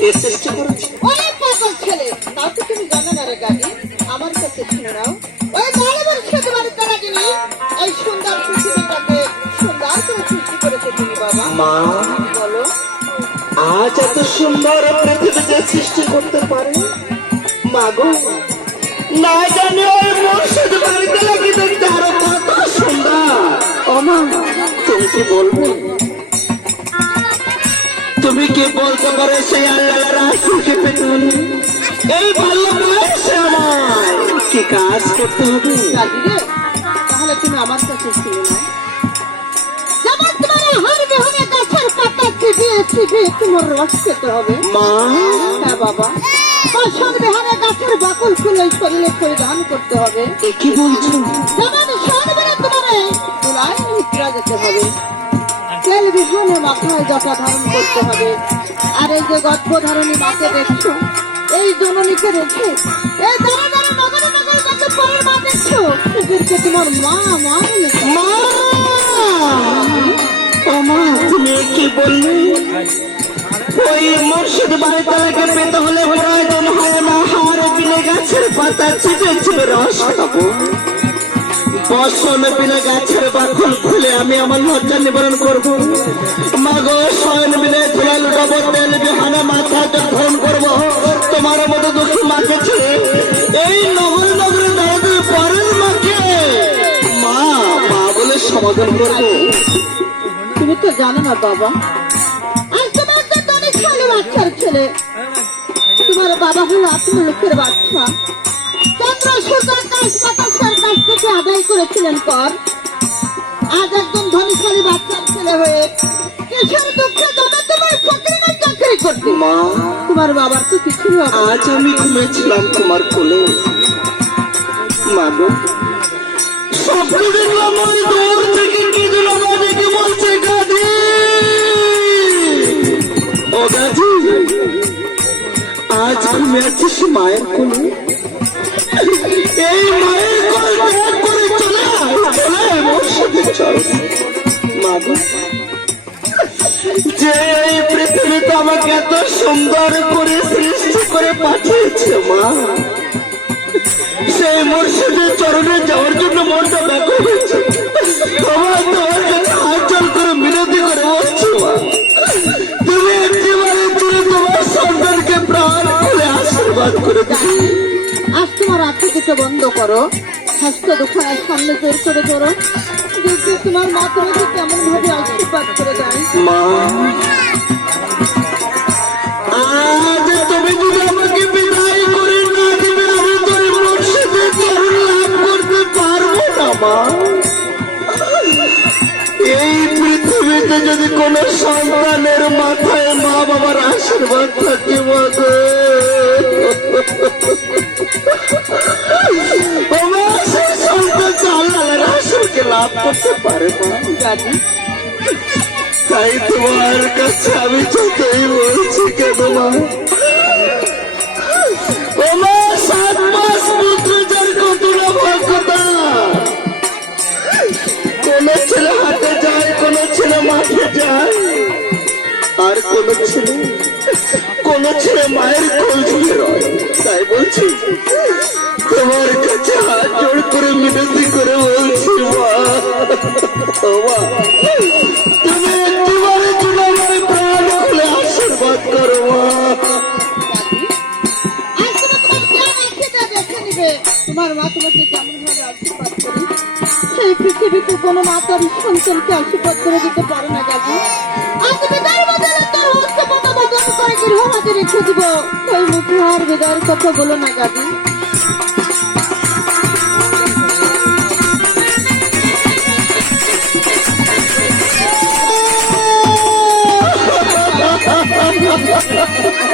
এ সৃষ্টি করেছে অনেক পাগল ছেলে তাও তো আমার কাছে শুনে খেতে সুন্দর মা বলো আজ এত সুন্দর পৃথিবী যে সৃষ্টি করতে পারে মাগো না জানি বাড়িতে লাগি দেখতে আরও কত সুন্দর ও মা তুমি কি বলবে তুমি কি বলতে পারো সেই আল্লাহ রাসুলকে পেটুন এই ভালো বয়সে আমার কি কাজ করতে হবে? গাড়ি রে তাহলে তুমি আমার কাছে শুনে নাও যেমন তোমার এই হাড় গাছের পাতা চিবিয়ে চিবিয়ে তোমার রস খেতে হবে। মা? হ্যাঁ বাবা। বসন বিহারে গাছের বাকল খুলে শরীরে পরিধান করতে হবে। কি বলছো? যেমন সর্বরে তোমার নিদ্রা যেতে হবে। তেল মাথায় জটা ধারণ করতে হবে। আর এই যে গর্ভধারণী মাকে দেখছ, এই জননীকে এদেরকে তোমার মা মা তুমি কি বললে? ওই না গাছের পাতা চিপে রস বসন বিলে গাছের বাকল খুলে আমি আমার লজ্জা নিবারণ করব। মাগো শয়ন বিলে ধুলাল ডবর তেল মাথা ধারণ করব। তোমার মতো দুঃখী মাকে ছেড়ে এই নগর নগরে দাঁড়াতে মাকে মা মা বলে সমাধান করব। তুমি তো জানো না বাবা। বাচ্চার ছেলে। তোমার বাবা হলো আপনার বাচ্চা। চন্দ্র সূর্য আকাশ বাতাসের কাছ থেকে আদায় করেছিলেন কর আজ একজন ধনীশালী বাচ্চার ছেলে হয়ে কিসের দুঃখে যাবে তোমার ফকিরের চাকরি করতে মা তোমার বাবার তো কিছুই আজ আমি ঘুমেছিলাম তোমার কোলে। মাগো স্বপ্ন দেখলাম দূর থেকে কি দিল আমাদেরকে বলছে গাধি। ও গাধি আজ ঘুমে আছিস মায়ের কোলে। এই মাগো যে এই পৃথিবীতে আমাকে এত সুন্দর করে সৃষ্টি করে পাঠিয়েছে মা সেই মুর্শিদের চরণে যাওয়ার জন্য মনটা ব্যাকুল হয়েছে তোমার তোমার কাছে জল করে মিনতি করে বলছো তুমি একটিবারে তুলে তোমার সন্তানকে প্রাণ করে আজ তোমার আঁখি বন্ধ করো। স্বাস্থ্য দোকানের সামনে জোর করে ধরো। দেখবে তোমার মা তোমাকে কেমন ভাবে আশীর্বাদ করে দেয়? মা মা। এই পৃথিবীতে যদি কোন সন্তানের মাথায় মা বাবার আশীর্বাদ থাকে মাগো লাভ করতে পারে গাড়ি তাই তোমার কাছে আমি যতই বলছি কেন মা সাত মাস পুত্র যার কত না ভক্ততা কোন ছেলে হাটে যায় কোন ছেলে মাঠে যায়। আর কোন ছেলে কোন ছেলে মায়ের কোল ঝুলে রয়। তাই বলছি। তোমার কাছে হাত জোড় করে মিনতি করে বলছি, মা তুমি একটিবারের জন্য প্রাণ খুলে আশীর্বাদ করো, মা। তোমার মা তোমাকে কেমন ভাবে আশীর্বাদ করে, সেই পৃথিবীতে কোনো মা তার সন্তানকে আশীর্বাদ করে দিতে পারে না গাজী আজ বিদায় বদলে তোর হস্ত পদ বদল করে গৃহ মাঝে রেখে দিব সেই মুখে আর বিদায়ের কথা বলো না গাজী Ha, ha, ha.